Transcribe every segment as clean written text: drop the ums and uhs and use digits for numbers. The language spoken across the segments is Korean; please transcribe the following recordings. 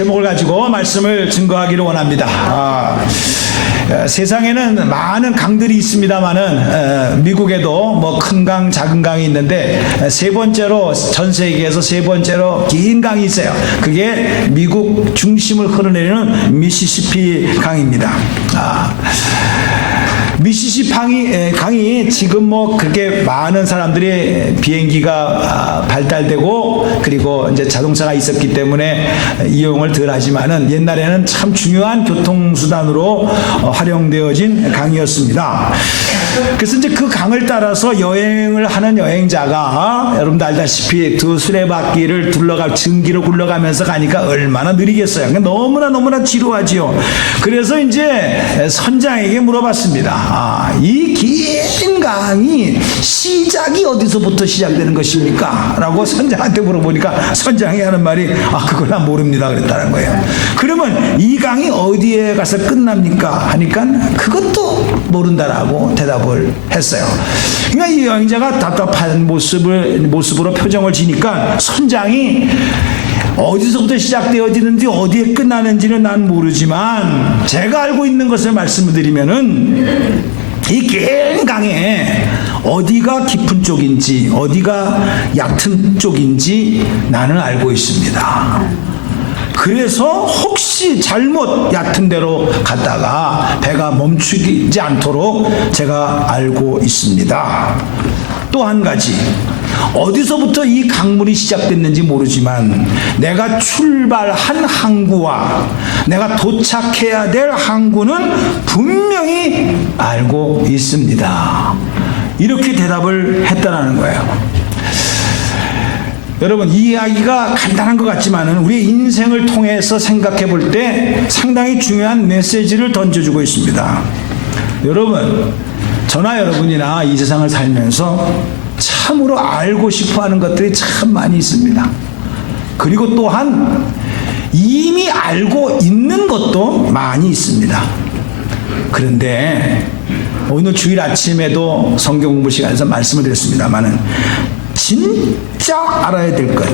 제목을 가지고 말씀을 증거하기를 원합니다. 세상에는 많은 강들이 있습니다만은 미국에도 뭐 큰 강, 작은 강이 있는데 세 번째로 전 세계에서 세 번째로 긴 강이 있어요. 그게 미국 중심을 흐르내리는 미시시피 강입니다. 미시시피 강이 지금 뭐 그렇게 많은 사람들이 비행기가 발달되고 그리고 이제 자동차가 있었기 때문에 이용을 덜 하지만은 옛날에는 참 중요한 교통수단으로 활용되어진 강이었습니다. 그래서 이제 그 강을 따라서 여행을 하는 여행자가 여러분도 알다시피 두 수레바퀴를 증기로 굴러가면서 가니까 얼마나 느리겠어요. 그러니까 너무나 지루하지요. 그래서 이제 선장에게 물어봤습니다. 이 긴 강이 시작이 어디서부터 시작되는 것입니까? 라고 선장한테 물어보니까 선장이 하는 말이 그걸 난 모릅니다 그랬다는 거예요. 그러면 이 강이 어디에 가서 끝납니까? 하니까 그것도 모른다라고 대답을 했어요. 그러니까 이 여행자가 답답한 모습으로 표정을 지니까 선장이 어디서부터 시작되어지는지 어디에 끝나는지는 난 모르지만 제가 알고 있는 것을 말씀을 드리면은 이 긴 강에 어디가 깊은 쪽인지 어디가 얕은 쪽인지 나는 알고 있습니다. 그래서 혹시 잘못 얕은 데로 갔다가 배가 멈추지 않도록 제가 알고 있습니다. 또 한 가지, 어디서부터 이 강물이 시작됐는지 모르지만 내가 출발한 항구와 내가 도착해야 될 항구는 분명히 알고 있습니다. 이렇게 대답을 했다는 거예요. 여러분, 이 이야기가 간단한 것 같지만 우리의 인생을 통해서 생각해 볼 때 상당히 중요한 메시지를 던져주고 있습니다. 여러분, 저나 여러분이나 이 세상을 살면서 참으로 알고 싶어하는 것들이 참 많이 있습니다. 그리고 또한 이미 알고 있는 것도 많이 있습니다. 그런데 오늘 주일 아침에도 성경 공부 시간에서 말씀을 드렸습니다만은 진짜 알아야 될 것,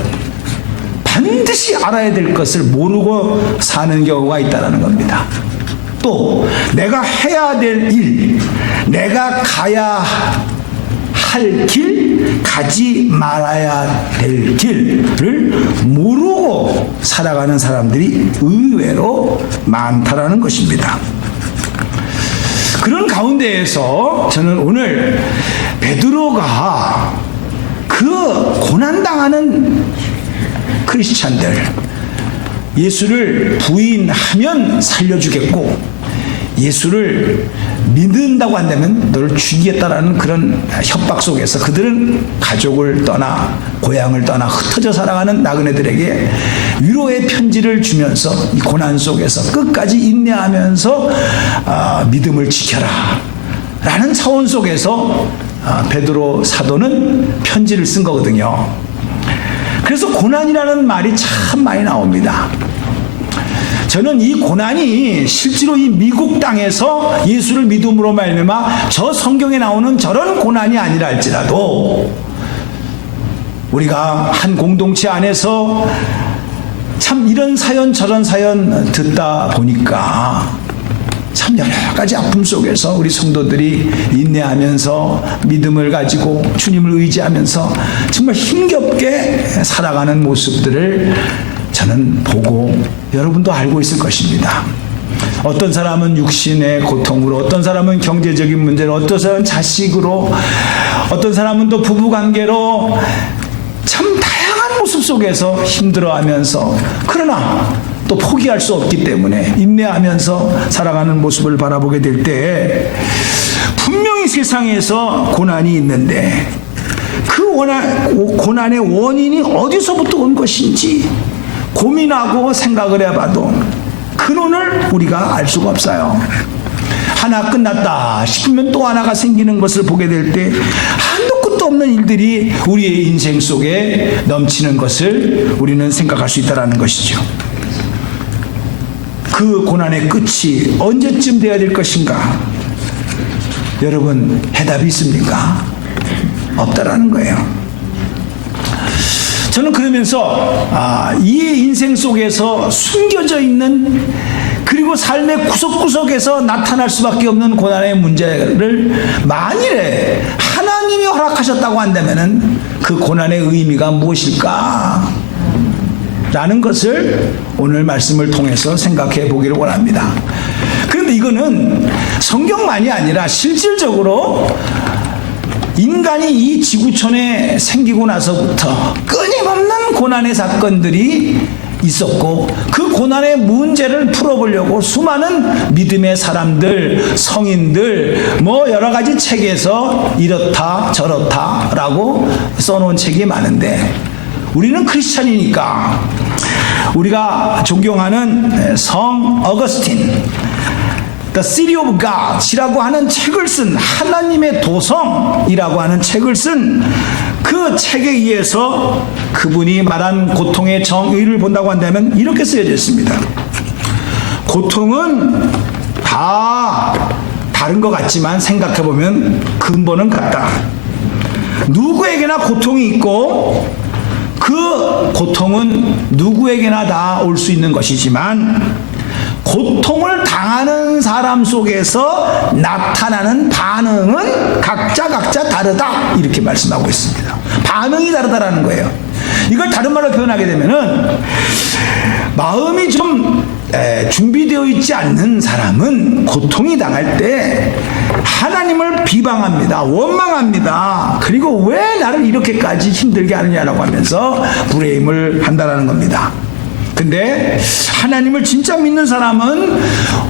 반드시 알아야 될 것을 모르고 사는 경우가 있다는 겁니다. 또 내가 해야 될 일, 내가 가야 할 길, 가지 말아야 될 길을 모르고 살아가는 사람들이 의외로 많다라는 것입니다. 그런 가운데에서 저는 오늘 베드로가 그 고난당하는 크리스찬들, 예수를 부인하면 살려주겠고 예수를 믿는다고 한다면 너를 죽이겠다라는 그런 협박 속에서 그들은 가족을 떠나 고향을 떠나 흩어져 살아가는 나그네들에게 위로의 편지를 주면서 이 고난 속에서 끝까지 인내하면서 믿음을 지켜라 라는 차원 속에서 베드로 사도는 편지를 쓴 거거든요. 그래서 고난이라는 말이 참 많이 나옵니다. 저는 이 고난이 실제로 이 미국 땅에서 예수를 믿음으로 말미암아 저 성경에 나오는 저런 고난이 아니라 할지라도 우리가 한 공동체 안에서 참 이런 사연 저런 사연 듣다 보니까 참 여러 가지 아픔 속에서 우리 성도들이 인내하면서 믿음을 가지고 주님을 의지하면서 정말 힘겹게 살아가는 모습들을 저는 보고 여러분도 알고 있을 것입니다. 어떤 사람은 육신의 고통으로, 어떤 사람은 경제적인 문제로, 어떤 사람은 자식으로, 어떤 사람은 또 부부관계로 참 다양한 모습 속에서 힘들어하면서 그러나 또 포기할 수 없기 때문에 인내하면서 살아가는 모습을 바라보게 될 때 분명히 세상에서 고난이 있는데 그 고난의 원인이 어디서부터 온 것인지 고민하고 생각을 해봐도 근원을 우리가 알 수가 없어요. 하나 끝났다 싶으면 또 하나가 생기는 것을 보게 될 때 한도 끝도 없는 일들이 우리의 인생 속에 넘치는 것을 우리는 생각할 수 있다는 것이죠. 그 고난의 끝이 언제쯤 되어야 될 것인가? 여러분, 해답이 있습니까? 없다라는 거예요. 저는 그러면서 이 인생 속에서 숨겨져 있는 그리고 삶의 구석구석에서 나타날 수밖에 없는 고난의 문제를 만일에 하나님이 허락하셨다고 한다면 그 고난의 의미가 무엇일까? 라는 것을 오늘 말씀을 통해서 생각해 보기를 원합니다. 그런데 이거는 성경만이 아니라 실질적으로 인간이 이 지구촌에 생기고 나서부터 끊임없는 고난의 사건들이 있었고 그 고난의 문제를 풀어보려고 수많은 믿음의 사람들, 성인들 뭐 여러 가지 책에서 이렇다 저렇다 라고 써놓은 책이 많은데 우리는 크리스찬이니까 우리가 존경하는 성 어거스틴 The City of God이라고 하는 책을 쓴 하나님의 도성이라고 하는 책을 쓴 그 책에 의해서 그분이 말한 고통의 정의를 본다고 한다면 이렇게 쓰여져 있습니다. 고통은 다 다른 것 같지만 생각해보면 근본은 같다. 누구에게나 고통이 있고 그 고통은 누구에게나 다 올 수 있는 것이지만 고통을 당하는 사람 속에서 나타나는 반응은 각자 다르다 이렇게 말씀하고 있습니다. 반응이 다르다라는 거예요. 이걸 다른 말로 표현하게 되면은 마음이 좀 준비되어 있지 않는 사람은 고통이 당할 때 하나님을 비방합니다. 원망합니다. 그리고 왜 나를 이렇게까지 힘들게 하느냐라고 하면서 불행을 한다라는 겁니다. 근데 하나님을 진짜 믿는 사람은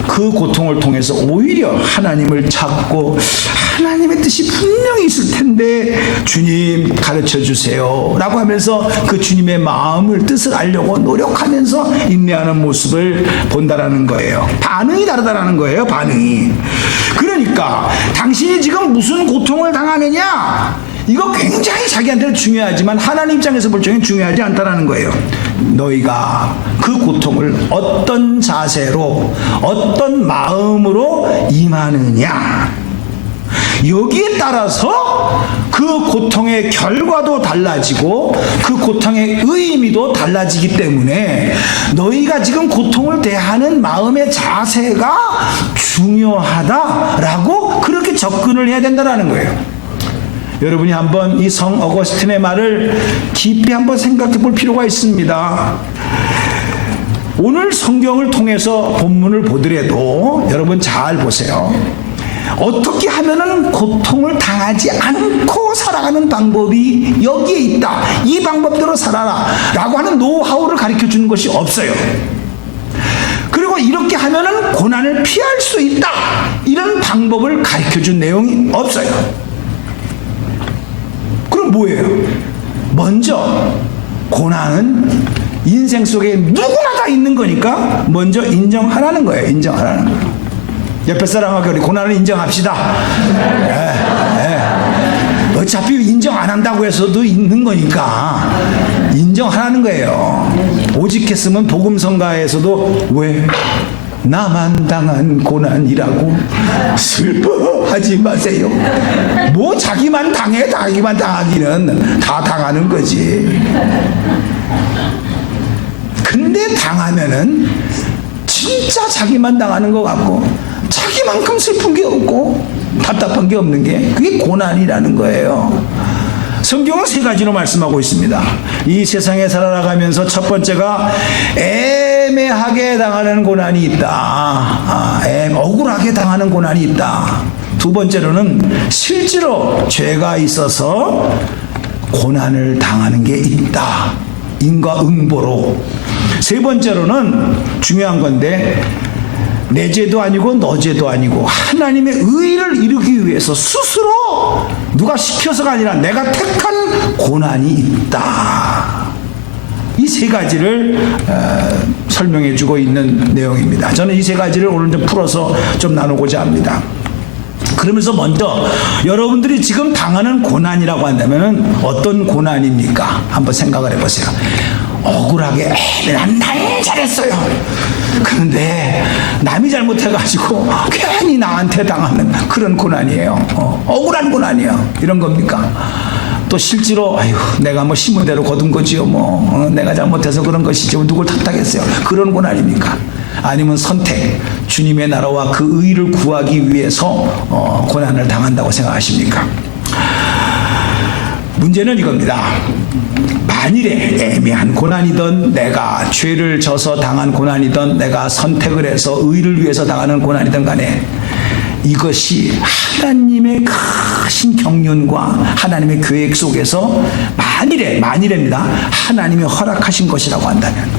그 고통을 통해서 오히려 하나님을 찾고 하나님의 뜻이 분명히 있을 텐데 주님 가르쳐 주세요 라고 하면서 그 주님의 마음을 뜻을 알려고 노력하면서 인내하는 모습을 본다라는 거예요. 반응이 다르다라는 거예요. 반응이. 그러니까 당신이 지금 무슨 고통을 당하느냐 이거 굉장히 자기한테는 중요하지만 하나님 입장에서 볼 적엔 중요하지 않다라는 거예요. 너희가 그 고통을 어떤 자세로 어떤 마음으로 임하느냐 여기에 따라서 그 고통의 결과도 달라지고 그 고통의 의미도 달라지기 때문에 너희가 지금 고통을 대하는 마음의 자세가 중요하다라고 그렇게 접근을 해야 된다는 거예요. 여러분이 한번 이 성 어거스틴의 말을 깊이 한번 생각해 볼 필요가 있습니다. 오늘 성경을 통해서 본문을 보더라도 여러분 잘 보세요. 어떻게 하면은 고통을 당하지 않고 살아가는 방법이 여기에 있다. 이 방법대로 살아라 라고 하는 노하우를 가르쳐 주는 것이 없어요. 그리고 이렇게 하면은 고난을 피할 수 있다. 이런 방법을 가르쳐 준 내용이 없어요. 그럼 뭐예요? 먼저 고난은 인생 속에 누구나 다 있는 거니까 먼저 인정하라는 거예요. 인정하라는 거예요. 옆에 사람하고 우리 고난을 인정합시다. 어차피 인정 안 한다고 해서도 있는 거니까 인정하라는 거예요. 오직했으면 복음성가에서도 왜 나만 당한 고난이라고 슬퍼하지 마세요. 뭐 자기만 당해. 자기만 당하기는 다 당하는 거지. 근데 당하면은 진짜 자기만 당하는 것 같고 자기만큼 슬픈 게 없고 답답한 게 없는 게 그게 고난이라는 거예요. 성경은 세 가지로 말씀하고 있습니다. 이 세상에 살아가면서 첫 번째가 애매하게 당하는 고난이 있다. 억울하게 당하는 고난이 있다. 두 번째로는 실제로 죄가 있어서 고난을 당하는 게 있다. 인과응보로. 세 번째로는 중요한 건데 내 죄도 아니고 너 죄도 아니고 하나님의 의를 이루기 위해서 스스로 누가 시켜서가 아니라 내가 택한 고난이 있다. 이 세 가지를 설명해 주고 있는 내용입니다. 저는 이 세 가지를 오늘 좀 풀어서 좀 나누고자 합니다. 그러면서 먼저 여러분들이 지금 당하는 고난이라고 한다면 어떤 고난입니까? 한번 생각을 해보세요. 억울하게 난 잘했어요. 그런데 남이 잘못해가지고 괜히 나한테 당하는 그런 고난이에요. 억울한 고난이에요. 이런 겁니까? 또 실제로 아유 내가 뭐 심은 대로 거둔 거지요 뭐 내가 잘못해서 그런 것이죠 누굴 탓하겠어요 그런 건 아닙니까? 아니면 선택 주님의 나라와 그 의를 구하기 위해서 고난을 당한다고 생각하십니까? 문제는 이겁니다. 만일에 애매한 고난이든 내가 죄를 져서 당한 고난이든 내가 선택을 해서 의를 위해서 당하는 고난이든 간에 이것이 하나님의 크신 경륜과 하나님의 계획 속에서 만일에입니다. 하나님이 허락하신 것이라고 한다면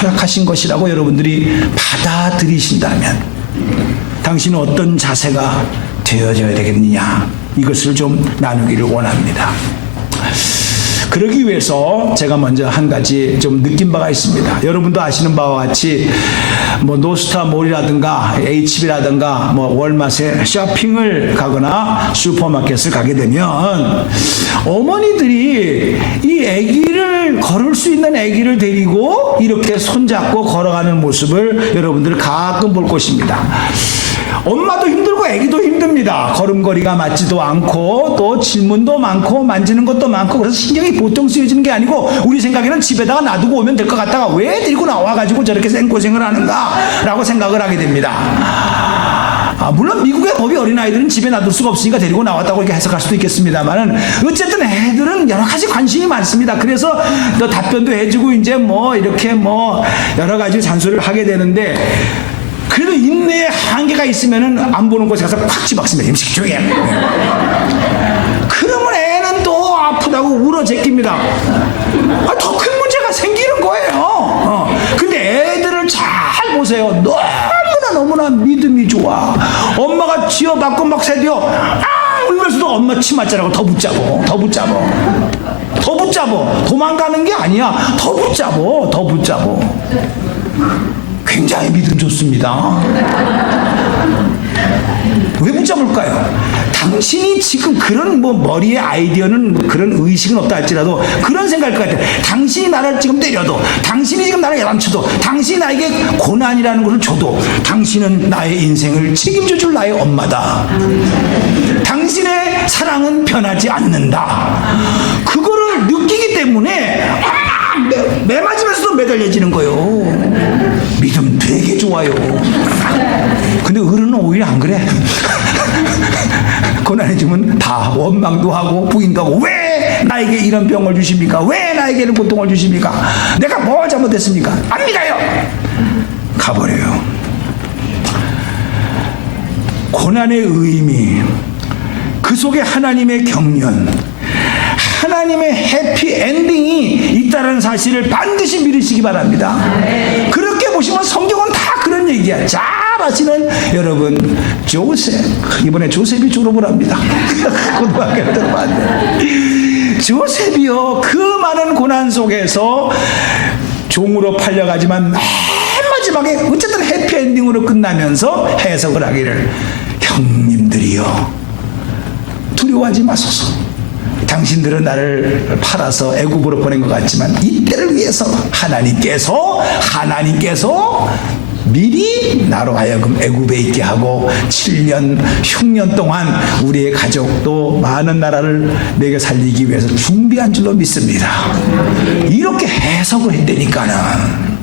허락하신 것이라고 여러분들이 받아들이신다면 당신은 어떤 자세가 되어져야 되겠느냐 이것을 좀 나누기를 원합니다. 그러기 위해서 제가 먼저 한 가지 좀 느낀 바가 있습니다. 여러분도 아시는 바와 같이 뭐 노스타몰이라든가 HB라든가 뭐 월마트에 쇼핑을 가거나 슈퍼마켓을 가게 되면 어머니들이 이 아기를 걸을 수 있는 아기를 데리고 이렇게 손잡고 걸어가는 모습을 여러분들 가끔 볼 것입니다. 엄마도 힘들고 아기도 힘듭니다. 걸음걸이가 맞지도 않고 또 질문도 많고 만지는 것도 많고 그래서 신경이 보통 쓰여지는 게 아니고 우리 생각에는 집에다가 놔두고 오면 될 것 같다가 왜 데리고 나와가지고 저렇게 생고생을 하는가 라고 생각을 하게 됩니다. 물론 미국의 법이 어린아이들은 집에 놔둘 수가 없으니까 데리고 나왔다고 이렇게 해석할 수도 있겠습니다만은 어쨌든 애들은 여러 가지 관심이 많습니다. 그래서 또 답변도 해주고 이제 뭐 이렇게 뭐 여러 가지 잔소리를 하게 되는데 그래도 인내의 한계가 있으면은 안 보는 곳에 가서 팍 집박습니다. 임식 중에. 그러면 애는 또 아프다고 울어 제낍니다. 더 큰 문제가 생기는 거예요. 근데 애들을 잘 보세요. 너무나 믿음이 좋아. 엄마가 쥐어받고 막 새겨. 울면서도 엄마 치맛자라고 더 붙잡어. 도망가는 게 아니야. 더 붙잡어. 굉장히 믿음 좋습니다. 왜 붙잡을까요? 당신이 지금 그런 뭐 머리에 아이디어는 뭐 그런 의식은 없다 할지라도 그런 생각일 것 같아요. 당신이 나를 지금 때려도 당신이 지금 나를 야단쳐도 당신이 나에게 고난이라는 것을 줘도 당신은 나의 인생을 책임져 줄 나의 엄마다. 당신의 사랑은 변하지 않는다. 그거를 느끼기 때문에 매 맞으면서도 매달려지는 거예요. 믿음 되게 좋아요. 근데 어른은 오히려 안 그래. 고난해주면 다 원망도 하고 부인도 하고 왜 나에게 이런 병을 주십니까? 왜 나에게 이런 고통을 주십니까? 내가 뭐 잘못했습니까? 안 믿어요. 가버려요. 고난의 의미, 그 속에 하나님의 경륜, 하나님의 해피엔딩이 있다는 사실을 반드시 믿으시기 바랍니다. 그렇게 보시면 성경은 다 그런 얘기야. 잘 아시는 여러분 조셉, 이번에 조셉이 졸업을 합니다. 고등학교 들어봤는데 조셉이요 그 많은 고난 속에서 종으로 팔려가지만 맨 마지막에 어쨌든 해피엔딩으로 끝나면서 해석을 하기를 형님들이요 두려워하지 마소서. 당신들은 나를 팔아서 애굽으로 보낸 것 같지만 이때를 위해서 하나님께서 미리 나로 하여금 애굽에 있게 하고 7년 흉년 동안 우리의 가족도 많은 나라를 내게 살리기 위해서 준비한 줄로 믿습니다. 이렇게 해석을 했다니까는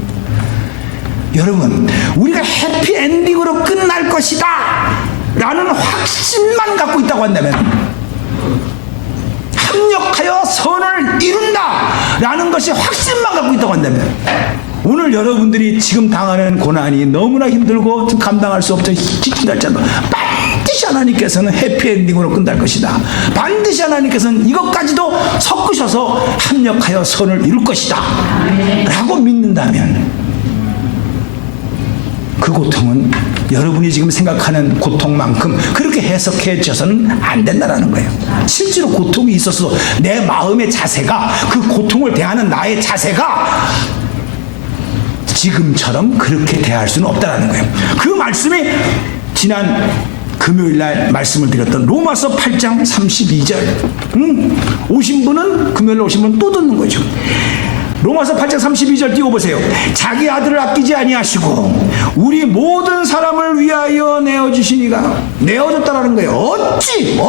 여러분 우리가 해피엔딩으로 끝날 것이다 라는 확신만 갖고 있다고 한다면 합력하여 선을 이룬다 라는 것이 확신만 갖고 있다고 한다면 오늘 여러분들이 지금 당하는 고난이 너무나 힘들고 감당할 수 없죠. 힘들잖아. 반드시 하나님께서는 해피엔딩으로 끝날 것이다. 반드시 하나님께서는 이것까지도 섞으셔서 합력하여 선을 이룰 것이다 라고 믿는다면 그 고통은 여러분이 지금 생각하는 고통만큼 그렇게 해석해 줘서는 안 된다는 거예요. 실제로 고통이 있었어도 내 마음의 자세가 그 고통을 대하는 나의 자세가 지금처럼 그렇게 대할 수는 없다는 거예요. 그 말씀이 지난 금요일날 말씀을 드렸던 로마서 8장 32절 오신 분은 금요일에 오신 분은 또 듣는 거죠. 로마서 8장 32절 띄워보세요. 자기 아들을 아끼지 아니하시고 우리 모든 사람을 위하여 내어주시니가. 내어줬다라는 거예요. 어찌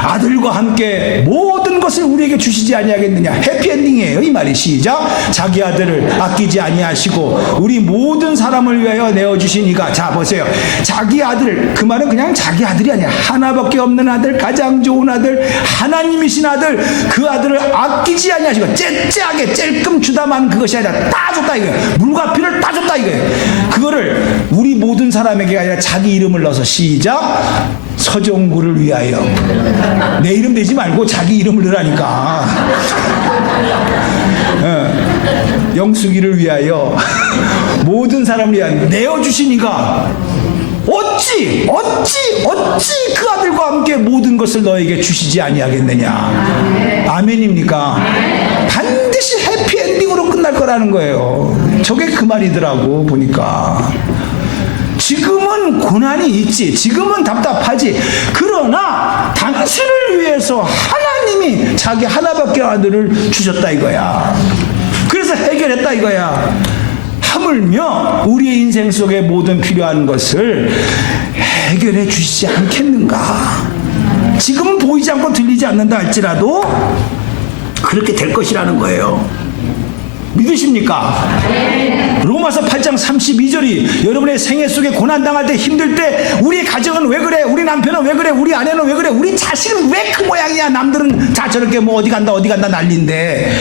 아들과 함께 모든 것을 우리에게 주시지 아니하겠느냐. 해피엔딩이에요 이 말이. 시작. 자기 아들을 아끼지 아니하시고 우리 모든 사람을 위하여 내어주시니가. 자 보세요. 자기 아들, 그 말은 그냥 자기 아들이 아니야. 하나밖에 없는 아들, 가장 좋은 아들, 하나님이신 아들, 그 아들을 아끼지 아니하시고 째째하게 찔끔 주다만 그것이 아니라 다 줬다 이거예요. 물과 피를 다 줬다 이거예요. 그거를 우리 모든 사람에게 아니라 자기 이름을 넣어서 시작. 서정구를 위하여. 내 이름 내지 말고 자기 이름을 넣으라니까. 영숙이를 위하여 모든 사람을 위하여 내어주시니가. 어찌 그 아들과 함께 모든 것을 너에게 주시지 아니하겠느냐. 아멘입니까? 반드시 해피엔딩으로 끝날 거라는 거예요. 저게 그 말이더라고 보니까. 지금은 고난이 있지, 지금은 답답하지. 그러나 당신을 위해서 하나님이 자기 하나밖에 아들을 주셨다 이거야. 그래서 해결했다 이거야. 하물며 우리의 인생 속에 모든 필요한 것을 해결해 주시지 않겠는가. 지금은 보이지 않고 들리지 않는다 할지라도 그렇게 될 것이라는 거예요. 믿으십니까? 로마서 8장 32절이 여러분의 생애 속에 고난당할 때, 힘들 때 우리 가정은 왜 그래, 우리 남편은 왜 그래, 우리 아내는 왜 그래, 우리 자식은 왜 그 모양이야, 남들은 다 저렇게 뭐 어디 간다 난리인데.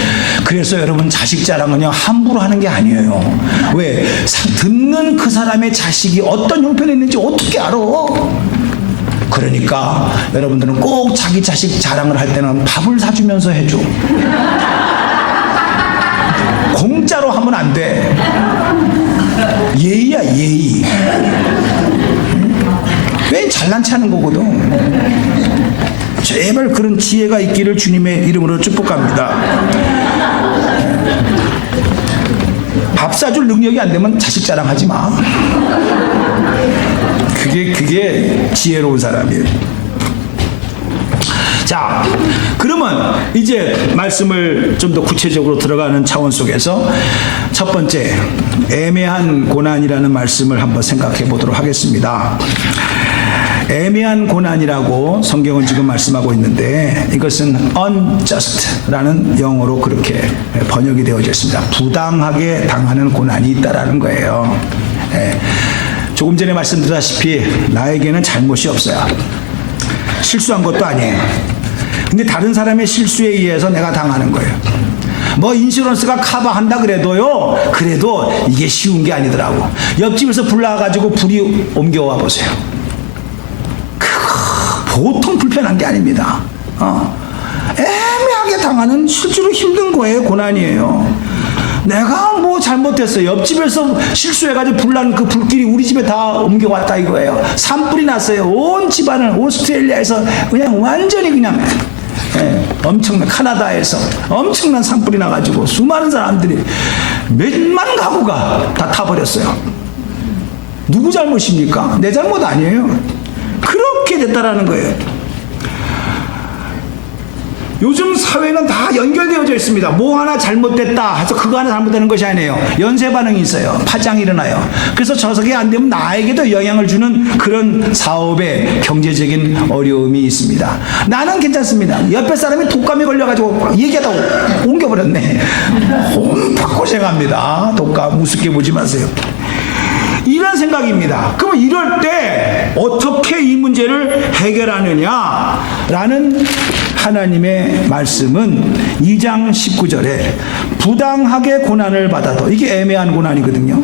그래서 여러분 자식 자랑은요 함부로 하는 게 아니에요. 왜? 듣는 그 사람의 자식이 어떤 형편에 있는지 어떻게 알아? 그러니까 여러분들은 꼭 자기 자식 자랑을 할 때는 밥을 사주면서 해줘. 공짜로 하면 안 돼. 예의야 예의. 왜 잘난 체하는 거거든. 제발 그런 지혜가 있기를 주님의 이름으로 축복합니다. 밥 사줄 능력이 안 되면 자식 자랑하지 마. 그게 지혜로운 사람이에요. 자, 그러면 이제 말씀을 좀 더 구체적으로 들어가는 차원 속에서 첫 번째, 애매한 고난이라는 말씀을 한번 생각해 보도록 하겠습니다. 애매한 고난이라고 성경은 지금 말씀하고 있는데 이것은 unjust라는 영어로 그렇게 번역이 되어져 있습니다. 부당하게 당하는 고난이 있다라는 거예요. 조금 전에 말씀드렸다시피 나에게는 잘못이 없어요. 실수한 것도 아니에요. 근데 다른 사람의 실수에 의해서 내가 당하는 거예요. 뭐 인슈런스가 커버한다 그래도 이게 쉬운 게 아니더라고. 옆집에서 불 나와가지고 불이 옮겨와 보세요. 그거 보통 불편한 게 아닙니다. 애매하게 당하는 실제로 힘든 거예요. 고난이에요. 내가 뭐 잘못했어요. 옆집에서 실수해가지고 불난 그 불길이 우리 집에 다 옮겨왔다 이거예요. 산불이 났어요. 온 집안을 오스트레일리아에서 그냥 완전히 그냥 엄청난, 카나다에서 엄청난 산불이 나가지고 수많은 사람들이 몇만 가구가 다 타버렸어요. 누구 잘못입니까? 내 잘못 아니에요. 그렇게 됐다라는 거예요. 요즘 사회는 다 연결되어져 있습니다. 뭐 하나 잘못됐다 해서 그거 하나 잘못되는 것이 아니에요. 연쇄 반응이 있어요. 파장이 일어나요. 그래서 저석이 안 되면 나에게도 영향을 주는 그런 사업에 경제적인 어려움이 있습니다. 나는 괜찮습니다. 옆에 사람이 독감에 걸려가지고 얘기하다가 옮겨버렸네. 홈팍 고생합니다. 독감 우습게 보지 마세요. 이런 생각입니다. 그러면 이럴 때 어떻게 이 문제를 해결하느냐라는 하나님의 말씀은 2장 19절에 부당하게 고난을 받아도, 이게 애매한 고난이거든요.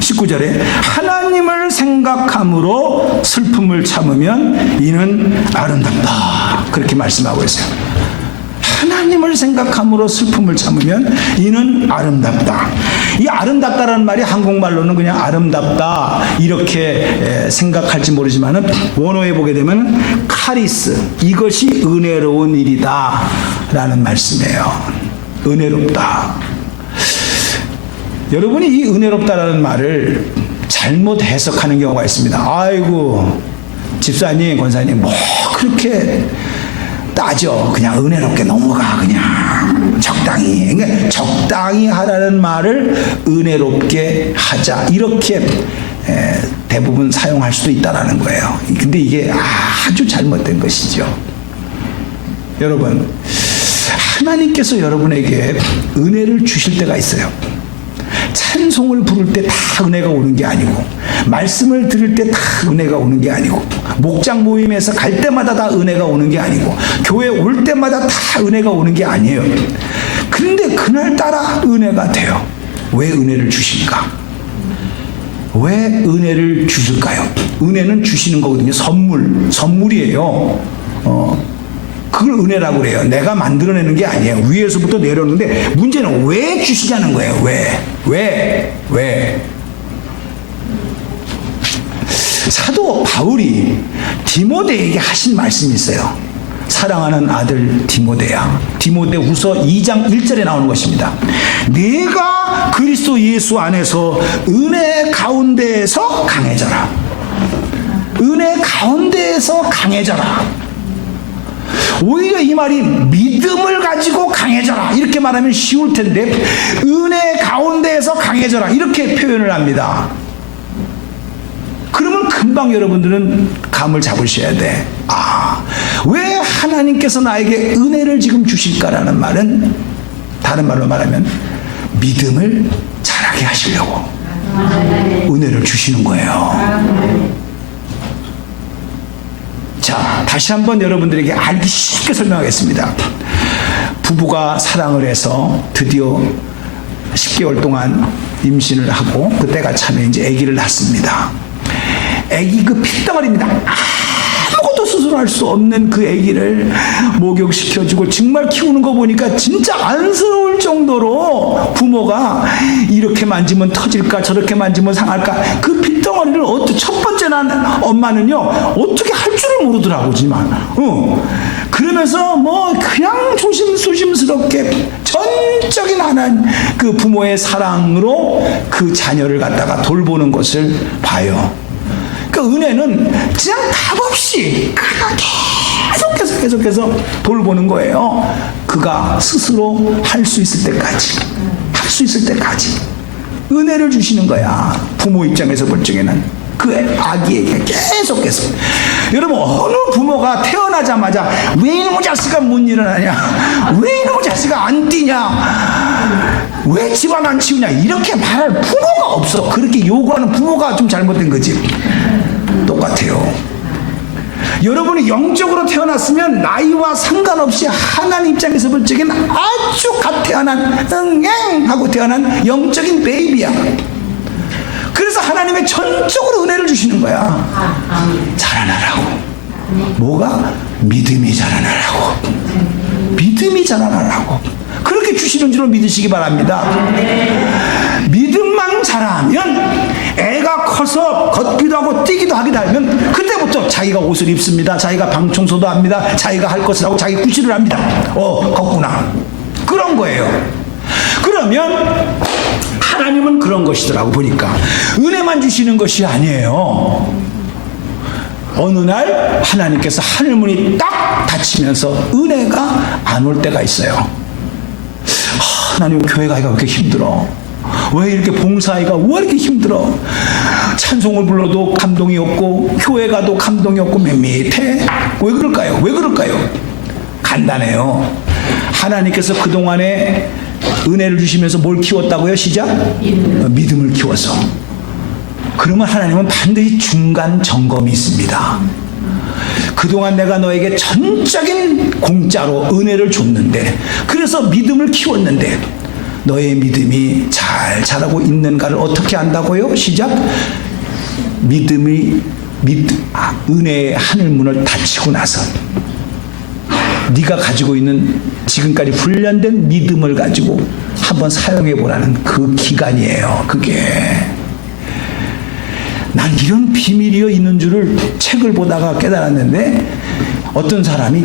19절에 하나님을 생각함으로 슬픔을 참으면 이는 아름답다, 그렇게 말씀하고 있어요. 하나님을 생각함으로 슬픔을 참으면 이는 아름답다. 이 아름답다라는 말이 한국말로는 그냥 아름답다 이렇게 생각할지 모르지만은 원어에 보게 되면 카리스, 이것이 은혜로운 일이다 라는 말씀이에요. 은혜롭다. 여러분이 이 은혜롭다라는 말을 잘못 해석하는 경우가 있습니다. 아이고 집사님 권사님 뭐 그렇게 따져, 그냥 은혜롭게 넘어가, 그냥 적당히. 그러니까 마땅히 하라는 말을 은혜롭게 하자. 이렇게 대부분 사용할 수도 있다라는 거예요. 근데 이게 아주 잘못된 것이죠. 여러분, 하나님께서 여러분에게 은혜를 주실 때가 있어요. 찬송을 부를 때 다 은혜가 오는 게 아니고, 말씀을 들을 때 다 은혜가 오는 게 아니고, 목장 모임에서 갈 때마다 다 은혜가 오는 게 아니고, 교회 올 때마다 다 은혜가 오는 게 아니에요. 그런데 그날따라 은혜가 돼요. 왜 은혜를 주실까? 왜 은혜를 주실까요? 은혜는 주시는 거거든요. 선물이에요. 그걸 은혜라고 그래요. 내가 만들어내는 게 아니에요. 위에서부터 내려오는데 문제는 왜 주시냐는 거예요. 왜? 사도 바울이 디모데에게 하신 말씀이 있어요. 사랑하는 아들 디모데야. 디모데후서 2장 1절에 나오는 것입니다. 네가 그리스도 예수 안에서 은혜 가운데에서 강해져라. 은혜 가운데에서 강해져라. 오히려 이 말이 믿음을 가지고 강해져라 이렇게 말하면 쉬울 텐데, 은혜 가운데에서 강해져라 이렇게 표현을 합니다. 그러면 금방 여러분들은 감을 잡으셔야 돼. 왜 하나님께서 나에게 은혜를 지금 주실까라는 말은, 다른 말로 말하면 믿음을 자라게 하시려고 은혜를 주시는 거예요. 자, 다시 한번 여러분들에게 알기 쉽게 설명하겠습니다. 부부가 사랑을 해서 드디어 10개월 동안 임신을 하고, 그때가 참에 이제 아기를 낳습니다. 아기 그 핏덩어리입니다. 아무것도 스스로 할 수 없는 그 아기를 목욕시켜주고, 정말 키우는 거 보니까 진짜 안쓰러울 정도로 부모가 이렇게 만지면 터질까 저렇게 만지면 상할까, 그 핏덩어리를 첫 번째 난 엄마는요 어떻게 할 줄을 모르더라고지만 그러면서 뭐 그냥 조심스럽게 전적인 하나님 그 부모의 사랑으로 그 자녀를 갖다가 돌보는 것을 봐요. 그 은혜는 그냥 답없이 계속해서 돌보는 거예요. 그가 스스로 할 수 있을 때까지 은혜를 주시는 거야. 부모 입장에서 볼 적에는 그 아기에게 계속해서. 여러분, 어느 부모가 태어나자마자 왜 이놈의 자식아 못 일어나냐, 왜 이놈의 자식아 안 뛰냐, 왜 집안 안 치우냐 이렇게 말할 부모가 없어. 그렇게 요구하는 부모가 좀 잘못된 거지. 똑같아요. 여러분이 영적으로 태어났으면 나이와 상관없이 하나님 입장에서 볼 적엔 아주 갓 태어난 하고 태어난 영적인 베이비야. 그래서 하나님의 전적으로 은혜를 주시는 거야. 자라나라고. 뭐가? 믿음이 자라나라고. 믿음이 자라나라고. 그렇게 주시는 줄로 믿으시기 바랍니다. 믿음만 자라면 애가 커서 걷기도 하고 뛰기도 하게 되면 그때부터 자기가 옷을 입습니다. 자기가 방 청소도 합니다. 자기가 할 것을 하고 자기 구실을 합니다. 걷구나. 그런 거예요. 그러면 하나님은 그런 것이더라고 보니까. 은혜만 주시는 것이 아니에요. 어느 날 하나님께서 하늘문이 딱 닫히면서 은혜가 안 올 때가 있어요. 하나님, 교회가 왜 이렇게 힘들어? 왜 이렇게 봉사하기가 왜 이렇게 힘들어? 찬송을 불러도 감동이 없고 교회 가도 감동이 없고 밋밋해. 왜 그럴까요? 간단해요. 하나님께서 그동안에 은혜를 주시면서 뭘 키웠다고요? 시작? 믿음을 키워서. 그러면 하나님은 반드시 중간 점검이 있습니다. 그동안 내가 너에게 전적인 공짜로 은혜를 줬는데, 그래서 믿음을 키웠는데 너의 믿음이 잘 자라고 있는가를 어떻게 안다고요? 시작. 은혜의 하늘문을 닫히고 나서 네가 가지고 있는 지금까지 훈련된 믿음을 가지고 한번 사용해 보라는 그 기간이에요. 그게. 난 이런 비밀이 있는 줄을 책을 보다가 깨달았는데, 어떤 사람이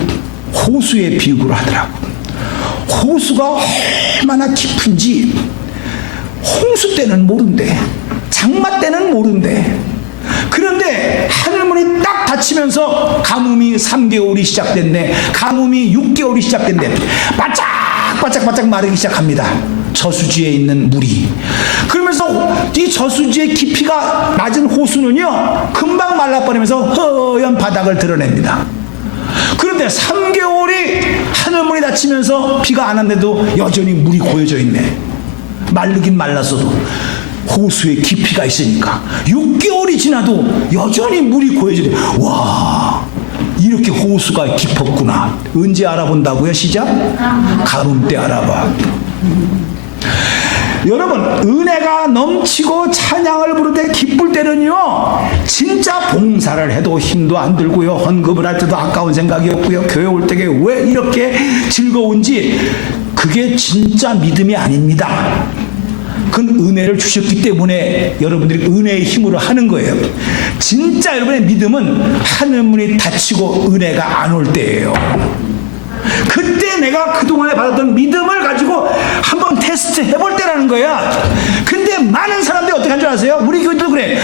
호수의 비유를 하더라고. 호수가 얼마나 깊은지 홍수 때는 모른대, 장마 때는 모른대. 그런데 하늘문이 딱 닫히면서 가뭄이 3개월이 시작됐네, 가뭄이 6개월이 시작됐네, 바짝바짝 마르기 시작합니다. 저수지에 있는 물이. 그러면서 이 저수지의 깊이가 낮은 호수는요 금방 말라버리면서 허연 바닥을 드러냅니다. 그런데 3개월이 하늘문이 닫히면서 비가 안 왔는데도 여전히 물이 고여져 있네. 마르긴 말랐어도 호수의 깊이가 있으니까 6개월이 지나도 여전히 물이 고여져 있네. 와, 이렇게 호수가 깊었구나. 언제 알아본다고요? 시작? 가뭄 때 알아봐. 여러분, 은혜가 넘치고 찬양을 부를 때 기쁠 때는요 진짜 봉사를 해도 힘도 안 들고요, 헌금을 할 때도 아까운 생각이 없고요, 교회 올 때 왜 이렇게 즐거운지 그게 진짜 믿음이 아닙니다. 그건 은혜를 주셨기 때문에 여러분들이 은혜의 힘으로 하는 거예요. 진짜 여러분의 믿음은 하늘문이 닫히고 은혜가 안 올 때예요. 그때 내가 그동안에 받았던 믿음을 가지고 한번 테스트 해볼 때라는 거야. 근데 많은 사람들이 어떻게 한 줄 아세요? 우리 교회도 그래.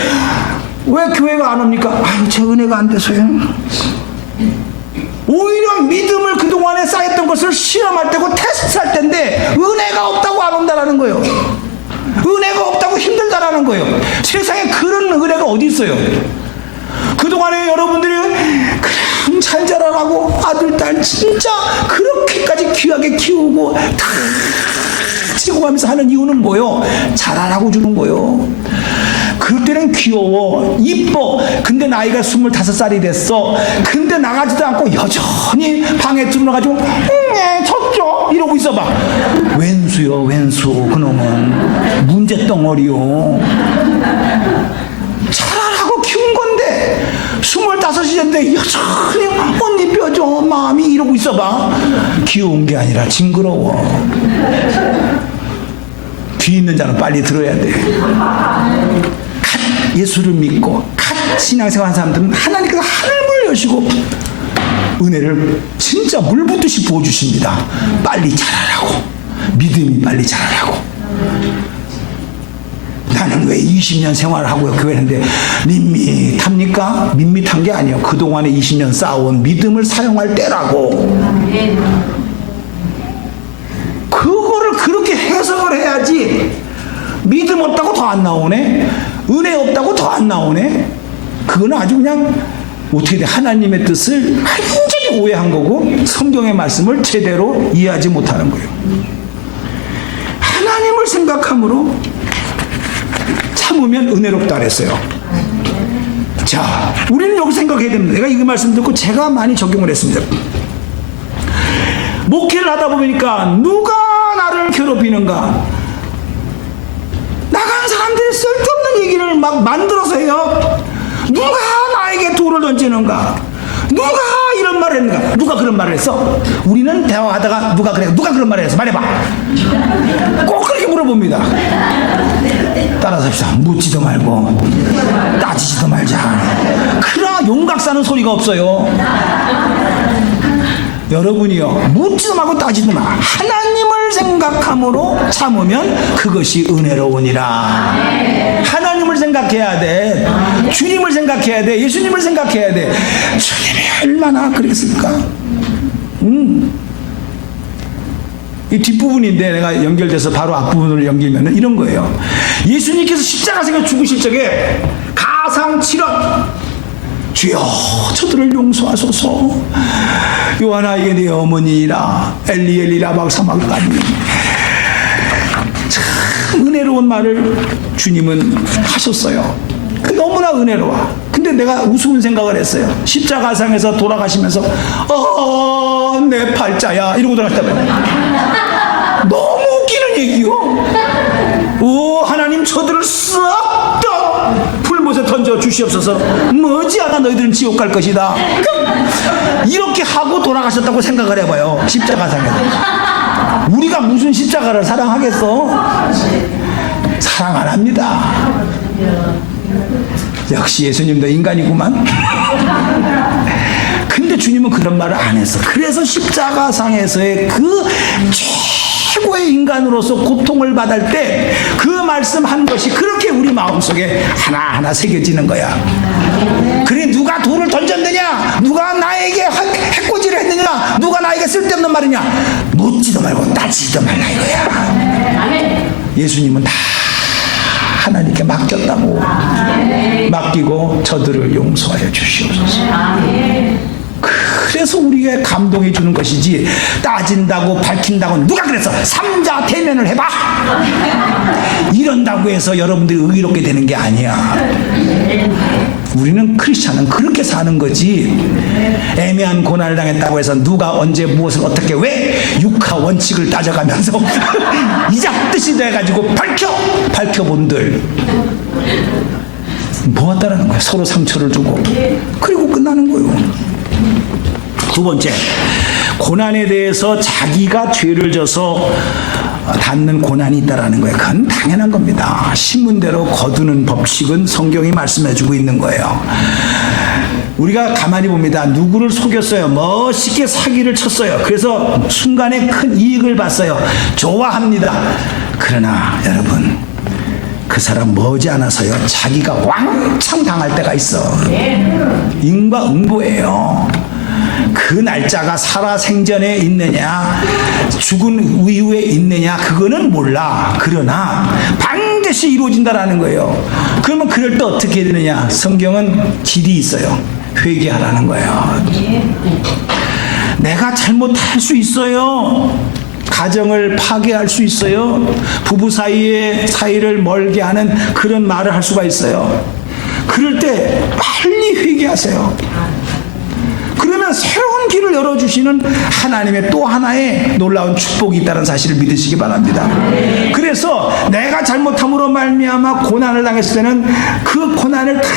왜 교회가 안 옵니까? 아유, 제 은혜가 안 돼서요. 오히려 믿음을 그동안에 쌓였던 것을 시험할 때고 테스트할 때인데 은혜가 없다고 안 온다라는 거예요. 은혜가 없다고 힘들다라는 거예요. 세상에 그런 은혜가 어디 있어요? 그동안에 여러분들이 그냥 잘 자라라고 아들, 딸 진짜 그렇게까지 귀하게 키우고 다 지고가면서 하는 이유는 뭐요? 자라라고 주는 거요. 그럴 때는 귀여워, 이뻐. 근데 나이가 25살이 됐어. 근데 나가지도 않고 여전히 방에 들어가지고 졌죠 이러고 있어봐. 왼수요, 왼수. 그놈은 문제덩어리요. 자라라고 키운 건데 25이었는데 여전히 언니 뼈줘 마음이 이러고 있어봐. 귀여운 게 아니라 징그러워. 귀 있는 자는 빨리 들어야 돼. 갓 예수를 믿고 갓 신앙생활 하는 사람들은 하나님께서 하늘문을 여시고 은혜를 진짜 물 붓듯이 부어주십니다. 빨리 자라라고. 믿음이 빨리 자라라고. 나는 왜 20년 생활을 하고 교회했는데 밋밋합니까? 밋밋한 게 아니에요. 그동안에 20년 쌓아온 믿음을 사용할 때라고. 그거를 그렇게 해석을 해야지. 믿음 없다고 더 안 나오네, 은혜 없다고 더 안 나오네. 그거는 아주 그냥 어떻게 돼? 하나님의 뜻을 완전히 오해한 거고 성경의 말씀을 제대로 이해하지 못하는 거예요. 하나님을 생각함으로 참으면 은혜롭다 그랬어요. 자, 우리는 여기 생각해야 됩니다. 내가 이 말씀 듣고 제가 많이 적용을 했습니다. 목회를 하다 보니까 누가 나를 괴롭히는가? 나간 사람들이 쓸데없는 얘기를 막 만들어서 해요. 누가 나에게 돌을 던지는가? 누가 이런 말을 했는가? 누가 그런 말을 했어? 우리는 대화하다가 누가 그런 말을 했어? 말해봐. 꼭 그렇게 물어봅니다. 따라서 합시다. 묻지도 말고 따지지도 말자. 그러나 용각 사는 소리가 없어요. 여러분이요, 묻지도 말고 따지도 마. 하나님을 생각함으로 참으면 그것이 은혜로우니라. 하나님을 생각해야 돼. 주님을 생각해야 돼. 예수님을 생각해야 돼. 주님이 얼마나 그랬을까? 이 뒷부분인데 내가 연결돼서 바로 앞부분으로 연결하면 이런 거예요. 예수님께서 십자가에서 죽으실 적에 가상 7억 주여 저들을 용서하소서. 요하나 이게 내 어머니라 엘리 엘리 라박 사막가니. 참 은혜로운 말을 주님은 하셨어요. 너무나 은혜로워. 근데 내가 우스운 생각을 했어요. 십자가상에서 돌아가시면서 내 팔자야 이러고 돌아갔다면 너무 웃기는 얘기요. 하나님 저들을 싹 다 풀못에 던져 주시옵소서. 머지않아 너희들은 지옥 갈 것이다. 이렇게 하고 돌아가셨다고 생각을 해봐요. 십자가상에서. 우리가 무슨 십자가를 사랑하겠어? 사랑 안 합니다. 역시 예수님도 인간이구만. 근데 주님은 그런 말을 안 했어. 그래서 십자가상에서의 그 최고의 인간으로서 고통을 받을 때 그 말씀한 것이 그렇게 우리 마음속에 하나하나 새겨지는 거야. 그래, 누가 돌을 던졌느냐, 누가 나에게 해코지를 했느냐, 누가 나에게 쓸데없는 말이냐, 묻지도 말고 따지지도 말라 이거야. 예수님은 다 하나님께 맡겼다고. 맡기고 저들을 용서하여 주시옵소서. 그래서 우리가 감동해 주는 것이지, 따진다고 밝힌다고 누가 그랬어? 삼자 대면을 해봐, 이런다고 해서 여러분들이 의롭게 되는 게 아니야. 우리는 크리스찬은 그렇게 사는 거지. 애매한 고난을 당했다고 해서 누가 언제 무엇을 어떻게 왜 육하 원칙을 따져가면서 이작 뜻이 돼가지고 밝혀본들 뭐 했다라는 거야. 서로 상처를 주고 그리고 끝나는 거예요. 두 번째, 고난에 대해서 자기가 죄를 져서 닿는 고난이 있다라는 거예요. 그건 당연한 겁니다. 신문대로 거두는 법칙은 성경이 말씀해주고 있는 거예요. 우리가 가만히 봅니다. 누구를 속였어요. 멋있게 사기를 쳤어요. 그래서 순간에 큰 이익을 봤어요. 좋아합니다. 그러나 여러분, 그 사람 머지않아서요, 자기가 왕창 당할 때가 있어. 인과응보예요. 그 날짜가 살아생전에 있느냐 죽은 이후에 있느냐 그거는 몰라. 그러나 반드시 이루어진다라는 거예요. 그러면 그럴 때 어떻게 해야 되느냐? 성경은 길이 있어요. 회개하라는 거예요. 내가 잘못할 수 있어요. 가정을 파괴할 수 있어요. 부부 사이를 멀게 하는 그런 말을 할 수가 있어요. 그럴 때 빨리 회개하세요. 그러면 새로운 길을 열어주시는 하나님의 또 하나의 놀라운 축복이 있다는 사실을 믿으시기 바랍니다. 그래서 내가 잘못함으로 말미암아 고난을 당했을 때는 그 고난을 다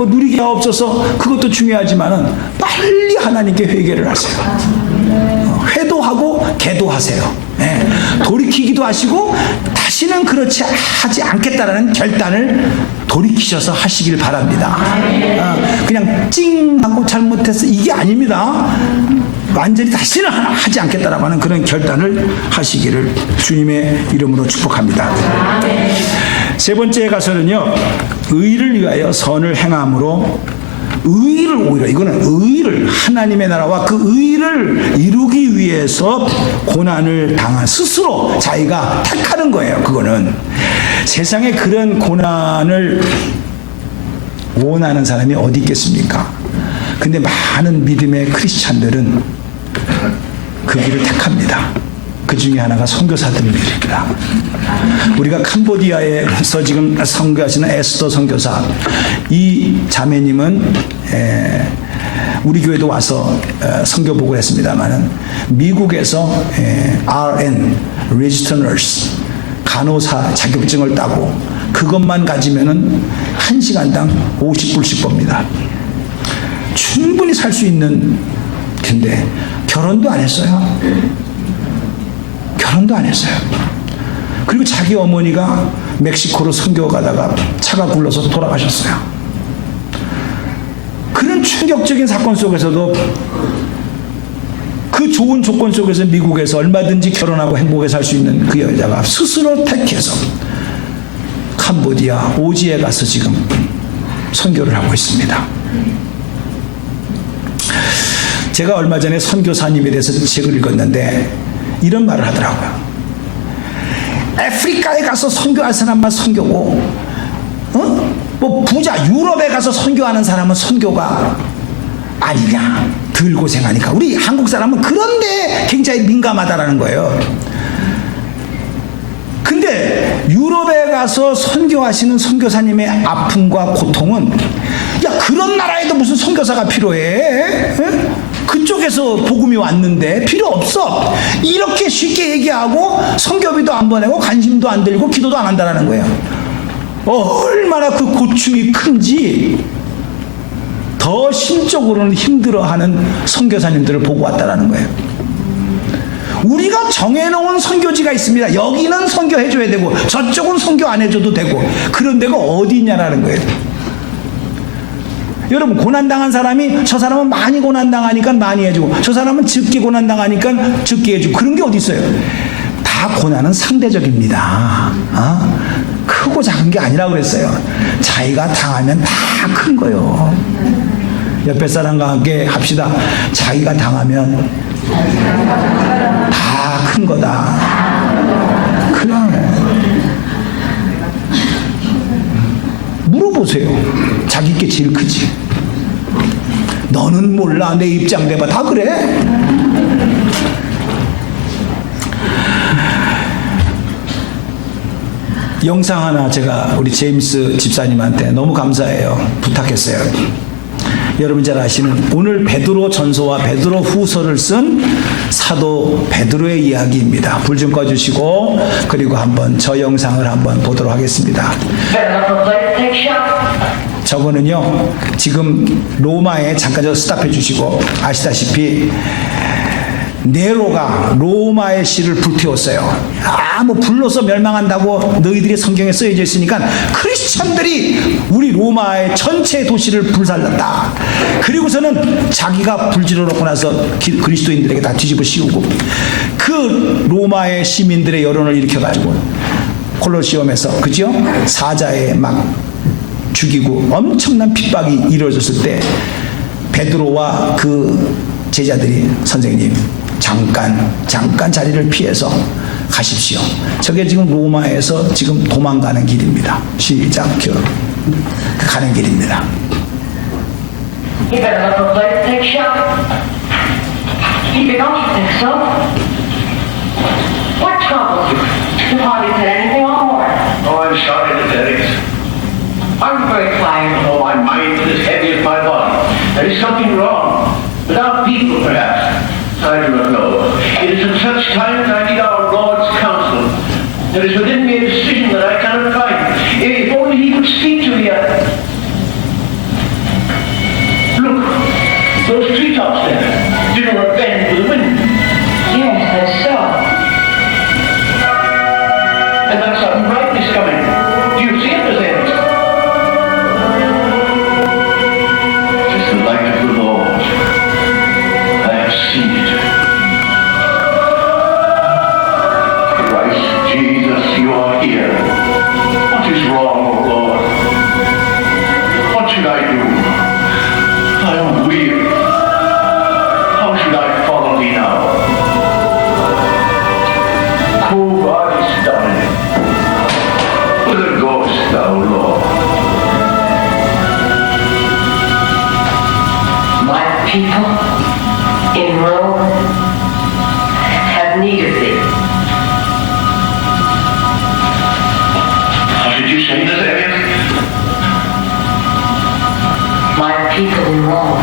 뭐 누리게 없어서 그것도 중요하지만은 빨리 하나님께 회개를 하세요. 회도하고 계도하세요. 네. 돌이키기도 하시고 다시는 그렇지 하지 않겠다라는 결단을 돌이키셔서 하시길 바랍니다. 그냥 찡하고 잘못했어 이게 아닙니다. 완전히 다시는 하지 않겠다라고 하는 그런 결단을 하시기를 주님의 이름으로 축복합니다. 세 번째 가서는요, 의를 위하여 선을 행함으로, 의를 오히려, 이거는 의를, 하나님의 나라와 그 의를 이루기 위해서 고난을 당한, 스스로 자기가 택하는 거예요. 그거는 세상에 그런 고난을 원하는 사람이 어디 있겠습니까? 근데 많은 믿음의 크리스찬들은 그 길을 택합니다. 그 중에 하나가 선교사들입니다. 우리가 캄보디아에서 지금 선교하시는 에스더 선교사, 이 자매님은 우리 교회도 와서 선교복을 했습니다만은 미국에서 RN Registered Nurse 간호사 자격증을 따고 그것만 가지면은 1시간당 50불씩 법니다. 충분히 살 수 있는 텐데 결혼도 안 했어요. 결혼도 안 했어요. 그리고 자기 어머니가 멕시코로 선교 가다가 차가 굴러서 돌아가셨어요. 그런 충격적인 사건 속에서도 그 좋은 조건 속에서 미국에서 얼마든지 결혼하고 행복하게 살 수 있는 그 여자가 스스로 택해서 캄보디아 오지에 가서 지금 선교를 하고 있습니다. 제가 얼마 전에 선교사님에 대해서 책을 읽었는데 이런 말을 하더라고요. 아프리카에 가서 선교할 사람만 선교고, 뭐 부자 유럽에 가서 선교하는 사람은 선교가 아니냐, 덜 고생하니까. 우리 한국 사람은 그런데 굉장히 민감하다라는 거예요. 근데 유럽에 가서 선교하시는 선교사님의 아픔과 고통은, 야, 그런 나라에도 무슨 선교사가 필요해? 그쪽에서 복음이 왔는데 필요 없어. 이렇게 쉽게 얘기하고 선교비도 안 보내고 관심도 안 들고 기도도 안 한다라는 거예요. 얼마나 그 고충이 큰지 더 심적으로는 힘들어하는 선교사님들을 보고 왔다라는 거예요. 우리가 정해놓은 선교지가 있습니다. 여기는 선교해줘야 되고 저쪽은 선교 안 해줘도 되고, 그런 데가 어디 있냐라는 거예요. 여러분, 고난당한 사람이 저 사람은 많이 고난당하니까 많이 해주고 저 사람은 적게 고난당하니까 적게 해주고, 그런 게 어디 있어요. 다 고난은 상대적입니다. 크고 작은 게 아니라고 그랬어요. 자기가 당하면 다 큰 거예요. 옆에 사람과 함께 합시다. 자기가 당하면 다 큰 거다. 그러네. 물어보세요. 자기 게 제일 크지. 너는 몰라. 내 입장 내봐. 다 그래. 영상 하나 제가 우리 제임스 집사님한테 너무 감사해요. 부탁했어요. 여러분 잘 아시는 오늘 베드로 전서와 베드로 후서를 쓴 사도 베드로의 이야기입니다. 불 좀 꺼주시고 그리고 한번 저 영상을 한번 보도록 하겠습니다. 저거는요 지금 로마에 잠깐 저 스탑해 주시고 아시다시피 네로가 로마의 시를 불태웠어요. 뭐 불로서 멸망한다고 너희들이 성경에 쓰여져 있으니까 크리스천들이 우리 로마의 전체 도시를 불살랐다. 그리고서는 자기가 불지러 놓고 나서 그리스도인들에게 다 뒤집어 씌우고 그 로마의 시민들의 여론을 일으켜가지고 콜로시움에서 그죠? 사자에 막 죽이고 엄청난 핍박이 이루어졌을 때 베드로와 그 제자들이 선생님 잠깐 자리를 피해서 가십시오. 저게 지금 로마에서 지금 도망가는 길입니다. 시작. 가는 길입니다. You better let the place take shelter. You don't think so? What troubles you? You've hardly said anything all morning. Oh, I'm sorry, Lieutenant. Are you very tired? Oh, my mind is as heavy as my body. There is something wrong. With our people, perhaps. I do not know. It is at such times I need our Lord's counsel. There is within me a decision that I cannot find. If only He would speak to me. Look, those treetops there. Do not bend with the wind. Yes, that's so. And that sudden brightness coming. Do you see it, Miss Evans? It is the light of the Lord. I have seen it. Christ Jesus, you are here. What is wrong, O Lord? What should I do? I am weary. How should I follow thee now? Oh, God is dying. Whither goest thou, Lord? My people in Rome have need of thee. How did you say this, Elias? My people in Rome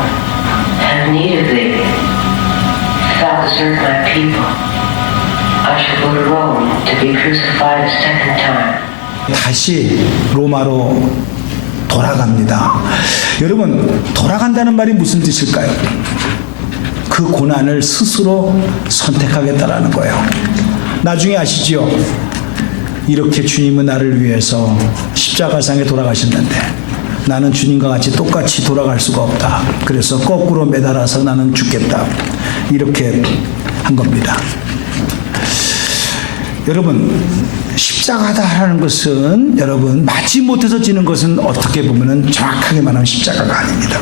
have need of thee. If thou desert my people, I shall go to Rome to be crucified a second time. 다시 로마로 돌아갑니다. 여러분 돌아간다는 말이 무슨 뜻일까요? 그 고난을 스스로 선택하겠다라는 거예요. 나중에 아시죠? 이렇게 주님은 나를 위해서 십자가상에 돌아가셨는데 나는 주님과 같이 똑같이 돌아갈 수가 없다. 그래서 거꾸로 매달아서 나는 죽겠다. 이렇게 한 겁니다. 여러분 십자가다라는 것은 여러분 맞지 못해서 지는 것은 어떻게 보면은 정확하게 말하면 십자가가 아닙니다.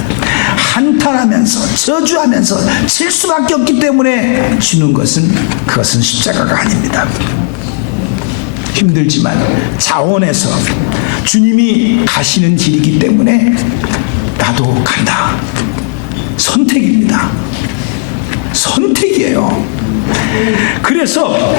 한탄하면서 저주하면서 질 수밖에 없기 때문에 지는 것은 그것은 십자가가 아닙니다. 힘들지만 자원해서 주님이 가시는 길이기 때문에 나도 간다. 선택입니다. 선택이에요. 그래서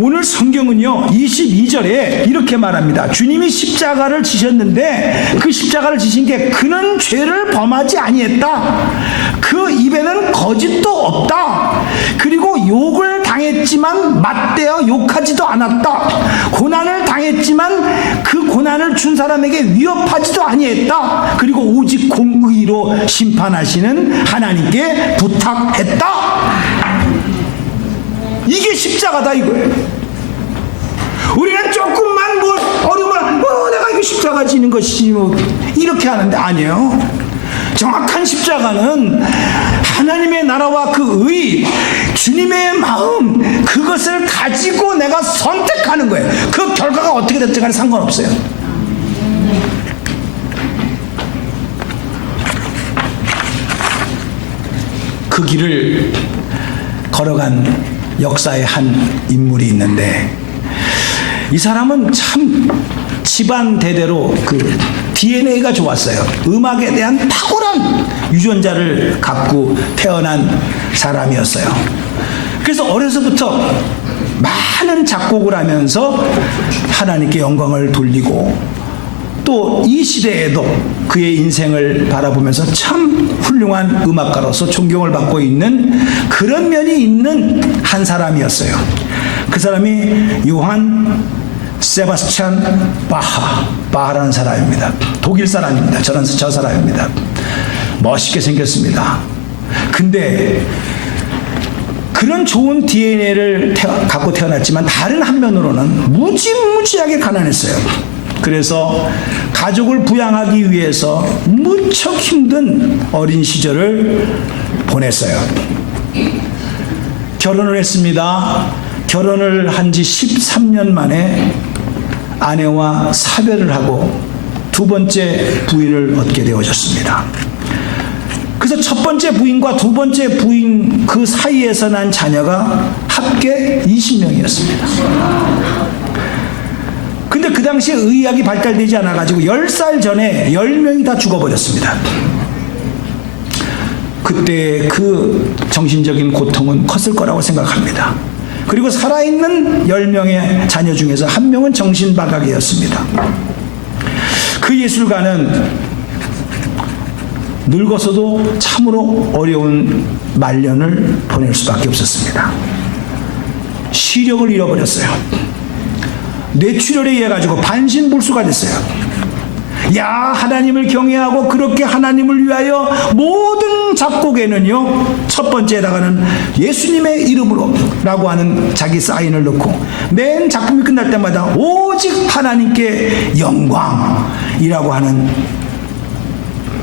오늘 성경은요 22절에 이렇게 말합니다. 주님이 십자가를 지셨는데 그 십자가를 지신 게 그는 죄를 범하지 아니했다. 그 입에는 거짓도 없다. 그리고 욕을 당했지만 맞대어 욕하지도 않았다. 고난을 당했지만 그 고난을 준 사람에게 위협하지도 아니했다. 그리고 오직 공의로 심판하시는 하나님께 부탁했다. 이게 십자가다 이거예요. 우리는 조금만 뭐 어려우면 내가 이거 십자가 지는 것이지 뭐 이렇게 하는데 아니에요. 정확한 십자가는 하나님의 나라와 그 의, 주님의 마음 그것을 가지고 내가 선택하는 거예요. 그 결과가 어떻게 됐든 간에 상관없어요. 그 길을 걸어간 역사의 한 인물이 있는데 이 사람은 참 집안 대대로 그 DNA가 좋았어요. 음악에 대한 탁월한 유전자를 갖고 태어난 사람이었어요. 그래서 어려서부터 많은 작곡을 하면서 하나님께 영광을 돌리고 또 이 시대에도 그의 인생을 바라보면서 참 훌륭한 음악가로서 존경을 받고 있는 그런 면이 있는 한 사람이었어요. 그 사람이 요한 세바스찬 바하라는 사람입니다. 독일 사람입니다. 저는 저 사람입니다. 멋있게 생겼습니다. 근데 그런 좋은 DNA를 갖고 태어났지만 다른 한면으로는 무지무지하게 가난했어요. 그래서 가족을 부양하기 위해서 무척 힘든 어린 시절을 보냈어요. 결혼을 했습니다. 결혼을 한 지 13년 만에 아내와 사별을 하고 두 번째 부인을 얻게 되어졌습니다. 그래서 첫 번째 부인과 두 번째 부인 그 사이에서 난 자녀가 합계 20명이었습니다. 근데 그 당시에 의학이 발달되지 않아가지고 10살 전에 10명이 다 죽어버렸습니다. 그때 그 정신적인 고통은 컸을 거라고 생각합니다. 그리고 살아있는 10명의 자녀 중에서 한 명은 정신바가기였습니다. 그 예술가는 늙어서도 참으로 어려운 말년을 보낼 수밖에 없었습니다. 시력을 잃어버렸어요. 뇌출혈에 의해 가지고 반신불수가 됐어요. 야, 하나님을 경외하고 그렇게 하나님을 위하여 모든 작곡에는요 첫 번째에다가는 예수님의 이름으로 라고 하는 자기 사인을 넣고 맨 작품이 끝날 때마다 오직 하나님께 영광이라고 하는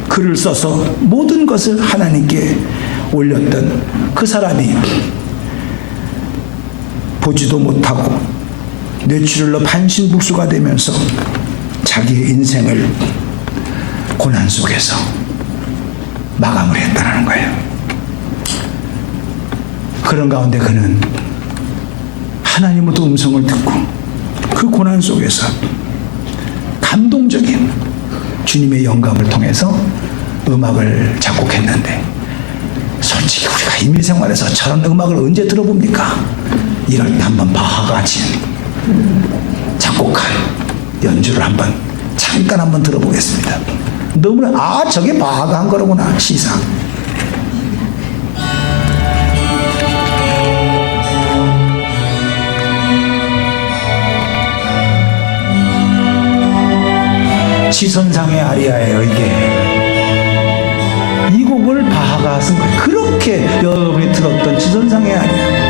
글을 써서 모든 것을 하나님께 올렸던 그 사람이 보지도 못하고 뇌출혈로 반신불수가 되면서 자기의 인생을 고난 속에서 마감을 했다는 거예요. 그런 가운데 그는 하나님으로부터 음성을 듣고 그 고난 속에서 감동적인 주님의 영감을 통해서 음악을 작곡했는데 솔직히 우리가 인민생활에서 저런 음악을 언제 들어봅니까? 이럴 때 한번 바하같이 작곡한 연주를 잠깐 한번 들어보겠습니다. 너무나 저게 바하가 한 거로구나 시상. 지선상의 아리아예요. 이게 이 곡을 바하가 쓴 거예요. 그렇게 여러분이 들었던 지선상의 아리아.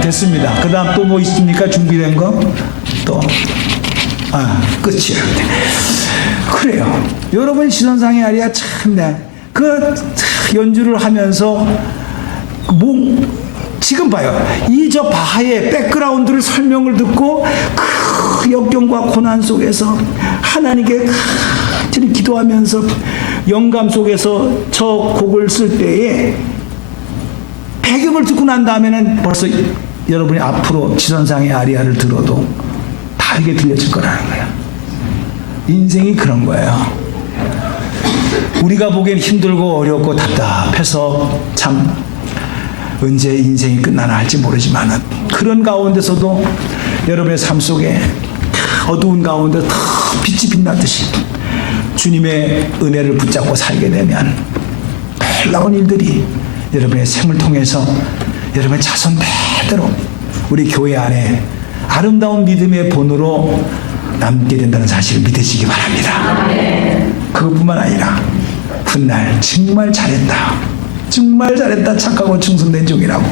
됐습니다. 그 다음 또 뭐 있습니까? 준비된 거? 또 끝이에요. 그래요. 여러분 시선상의 아리아 참 그 연주를 하면서 지금 봐요. 저 바하의 백그라운드를 설명을 듣고 그 역경과 고난 속에서 하나님께 간절히 기도하면서 영감 속에서 저 곡을 쓸 때에 배경을 듣고 난 다음에는 벌써 여러분이 앞으로 지선상의 아리아를 들어도 다르게 들려질 거라는 거예요. 인생이 그런 거예요. 우리가 보기엔 힘들고 어렵고 답답해서 참 언제 인생이 끝나나 할지 모르지만 그런 가운데서도 여러분의 삶 속에 어두운 가운데 더 빛이 빛나듯이 주님의 은혜를 붙잡고 살게 되면 놀라운 일들이 여러분의 생을 통해서 여러분의 자손 대대로 우리 교회 안에 아름다운 믿음의 본으로 남게 된다는 사실을 믿으시기 바랍니다. 그것뿐만 아니라 훗날 정말 잘했다, 정말 잘했다, 착하고 충성된 종이라고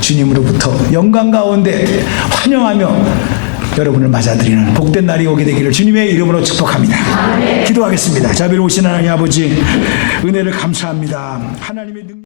주님으로부터 영광 가운데 환영하며 여러분을 맞아들이는 복된 날이 오게 되기를 주님의 이름으로 축복합니다. 기도하겠습니다. 자비로우신 하나님 아버지, 은혜를 감사합니다. 하나님의 능력